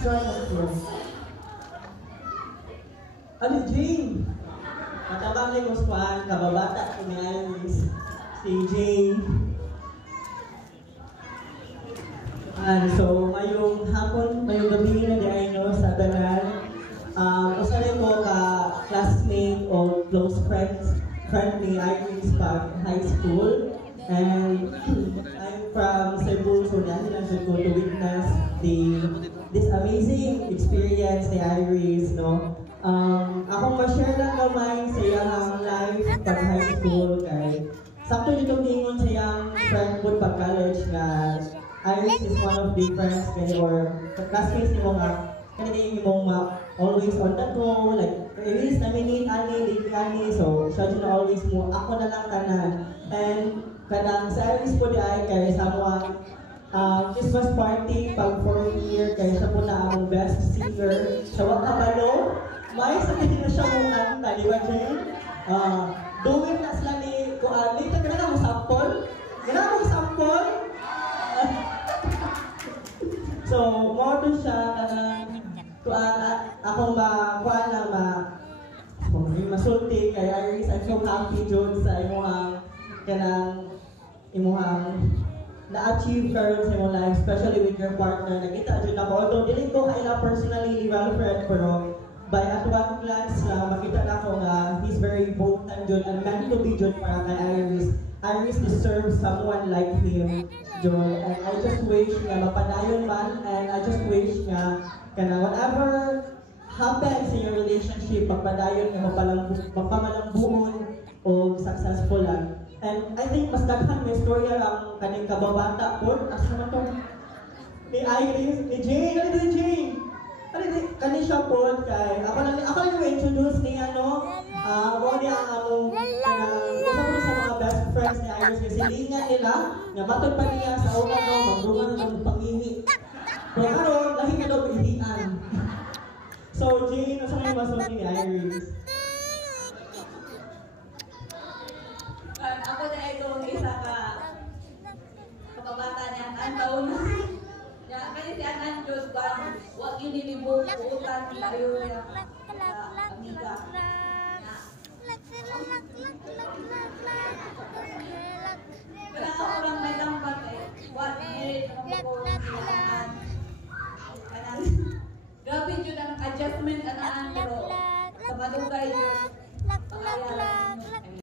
join us here. Ano, Jane? Matabang ni Kuswan, kababata ko ni Iris. Si Jane. So, ngayong hapon, ngayong gabi na di no, sa Tanan, usanay ko ka-classmate o close friend ni Iris pag high school. And I'm from Cebu, so nahilan siya ko to witness this amazing experience ni Iris, no? Akong ma-share lang gamay sa iyang life pag high school kay sakto dito ingon sa iyang friend ko pag college na Iris is one of the friends kay or classmates ni mo nga kanina yung always on the go, like Iris naminit ani, late ani, so siya dyan always mo, ako na lang tanan. And kanang sa Iris po di ay kay sa mga Christmas party pag 4th year kay siya po na ang best singer sa Wakabalo. May sabihin na siya mong kanta, di ba, Jane? Doing na sila ni Kuan. Dito, gano'n mo sampol? Gano'n mo sampol? So, more doon siya, Kuan, akong Kuan na masulti, kay Iris, I'm so happy, June, sa imuhang, imuhang na-achieve karon sa imong life, especially with your partner. Nakita dyan ako, although dili ko kaila personally well-friend, pero by at one glance lang, makita na ko nga he's very potent dyan and meant to be dyan para kay Iris. Iris deserves someone like him, John. And I just wish nga mapadayon man, and I just wish nga whatever happens in your relationship, magpadayon nga magpamalambuon o successful lang. And I think mas daghan may storya ang kaning kababata po. Asa naman to? Ni Iris, ni Jane, ano ni Jane? Kani siya po kay ako lang yung introduce ni mo niya ang usa ko sa mga best friends ni Iris kasi linya nila nga matod pa niya sa una magdungan ng pangihi. Pero karon lahi ka daw ihian. So Jane, asa may masul ni Iris? Ako na itong isa kapabata niya ang taon na. Ya, kasi si Anan Diyos ba, wag yun nilibog, utan tayo